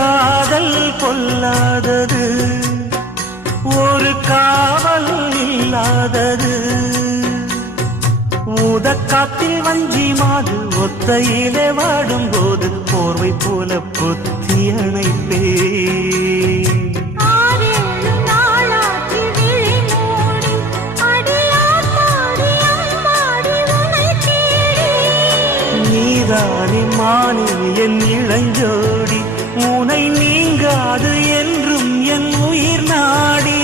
காதல் கொல்லாதது, ஒரு காவல் இல்லாதது. ஊதக்காத்தில் வஞ்சி மாது ஒத்தையிலே வாடும்போது போர்வை போல பொத்தி அணைப்பே. நீதானே மானே என் இளஞ்சோடி, உனை நீங்காது என்றும் என் உயிர் நாடி.